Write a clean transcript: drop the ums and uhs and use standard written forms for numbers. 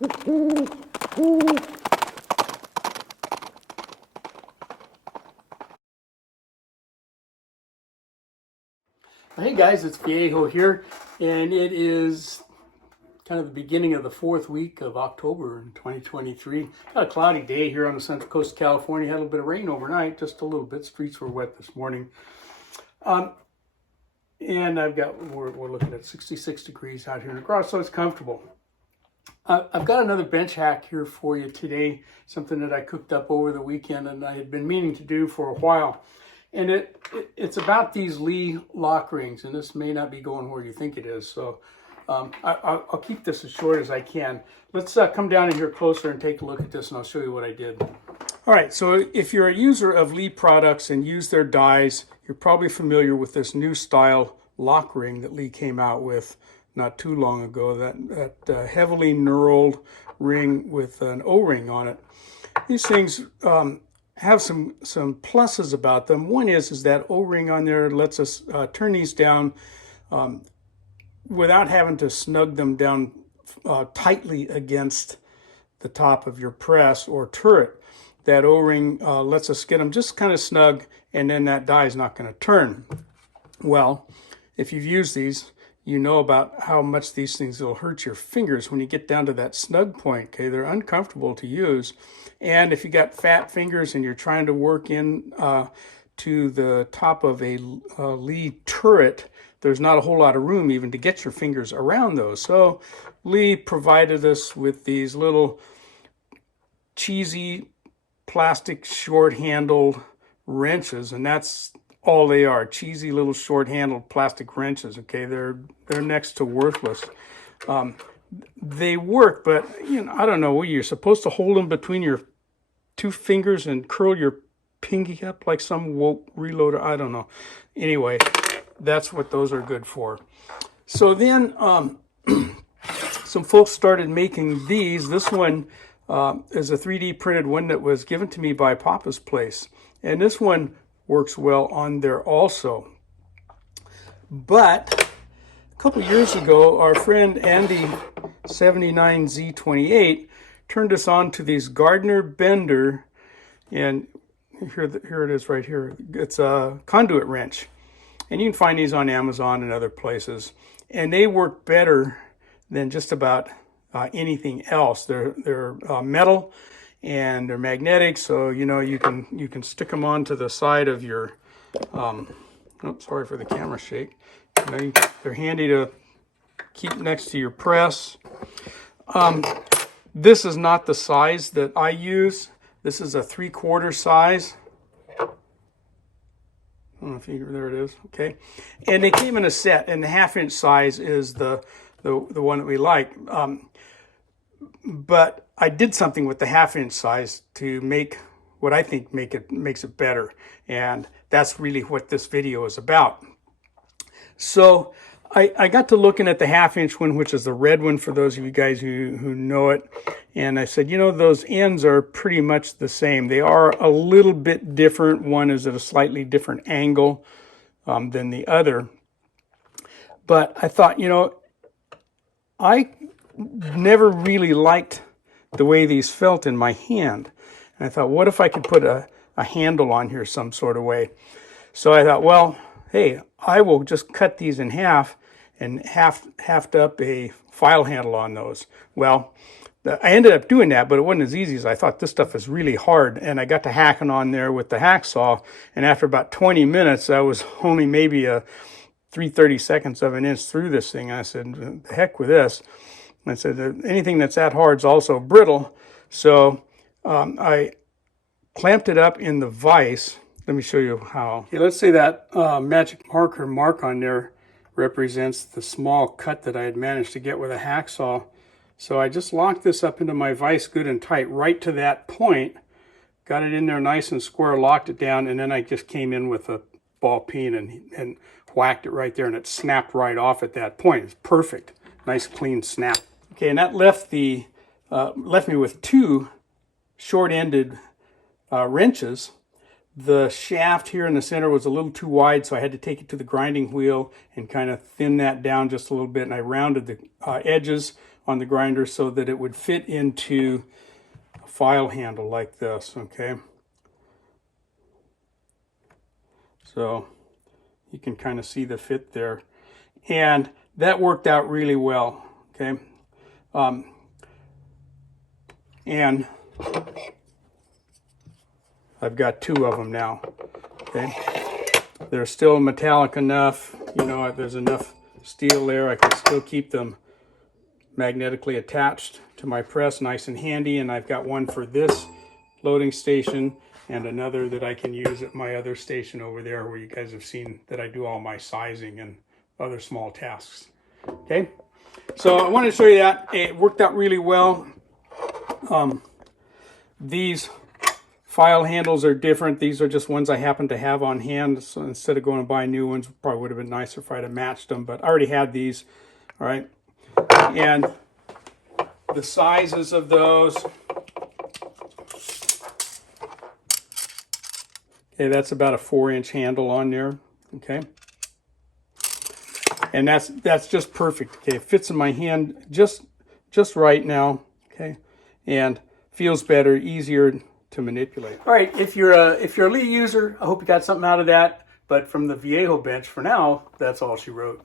Hey guys, it's Viejo here, and it is kind of the beginning of the fourth week of October in 2023. Got a cloudy day here on the central coast of California. Had a little bit of rain overnight, just a little bit. Streets were wet this morning. And we're looking at 66 degrees out here in the garage, so it's comfortable. I've got another bench hack here for you today, something that I cooked up over the weekend and I had been meaning to do for a while. And it's about these Lee lock rings, and this may not be going where you think it is, so I'll keep this as short as I can. Let's come down in here closer and take a look at this, and I'll show you what I did. All right, so if you're a user of Lee products and use their dies, you're probably familiar with this new style lock ring that Lee came out with not too long ago, that heavily knurled ring with an O-ring on it. These things have some pluses about them. One is that O-ring on there lets us turn these down without having to snug them down tightly against the top of your press or turret. That O-ring lets us get them just kind of snug, and then that die is not going to turn. Well, if you've used these, you know about how much these things will hurt your fingers when you get down to that snug point. Okay, they're uncomfortable to use. And if you got fat fingers and you're trying to work in to the top of a Lee turret, there's not a whole lot of room even to get your fingers around those. So Lee provided us with these little cheesy plastic short-handled wrenches, and that's all they are, cheesy little short-handled plastic wrenches. Okay, they're next to worthless. They work, but I don't know, you're supposed to hold them between your two fingers and curl your pinky up like some woke reloader. I don't know. Anyway, that's what those are good for. So then some folks started making these. This one is a 3D printed one that was given to me by Papa's Place, and this one works well on there also. But a couple years ago, our friend Andy 79Z28 turned us on to these Gardner Bender, and here it is right here. It's a conduit wrench, and you can find these on Amazon and other places, and they work better than just about anything else. They're metal and they're magnetic, so you can stick them onto the side of your sorry for the camera shake. They're handy to keep next to your press. This is not the size that I use. This is a 3/4 size. I don't know if there it is. Okay, and they came in a set, and the 1/2-inch size is the one that we like. But I did something with the 1/2-inch size to make what I think makes it better, and that's really what this video is about. So I got to looking at the 1/2-inch one, which is the red one for those of you guys who know it, and I said, those ends are pretty much the same. They are a little bit different. One is at a slightly different angle than the other. But I thought, I never really liked the way these felt in my hand. And I thought, what if I could put a handle on here some sort of way? So I thought, well, hey, I will just cut these in half and halved up a file handle on those. Well, I ended up doing that, but it wasn't as easy as I thought. This stuff is really hard, and I got to hacking on there with the hacksaw, and after about 20 minutes, I was only maybe a 3/32 of an inch through this thing. I said, the heck with this. I said, anything that's that hard is also brittle. So I clamped it up in the vise. Let me show you how. Okay, let's say that magic mark on there represents the small cut that I had managed to get with a hacksaw. So I just locked this up into my vise good and tight right to that point, got it in there nice and square, locked it down, and then I just came in with a ball peen and whacked it right there, and it snapped right off at that point. It's perfect. Nice clean snap. Okay, and that left me with two short-ended wrenches, The shaft here in the center was a little too wide, so I had to take it to the grinding wheel and kind of thin that down just a little bit, and I rounded the edges on the grinder so that it would fit into a file handle like this, okay? So you can kind of see the fit there. And that worked out really well, okay? And I've got 2 of them now, okay? They're still metallic enough, you know, there's enough steel there, I can still keep them magnetically attached to my press, nice and handy. And I've got one for this loading station and another that I can use at my other station over there where you guys have seen that I do all my sizing and other small tasks, okay? So I wanted to show you that. It worked out really well. These file handles are different. These are just ones I happen to have on hand. So instead of going and buying new ones, probably would have been nicer if I'd have matched them, but I already had these, all right? And the sizes of those, okay, that's about a 4-inch handle on there, okay? And that's just perfect, okay? It fits in my hand just right now, okay? And feels better, easier to manipulate. All right, if you're a Lee user, I hope you got something out of that. But from the Viejo bench, for now, that's all she wrote.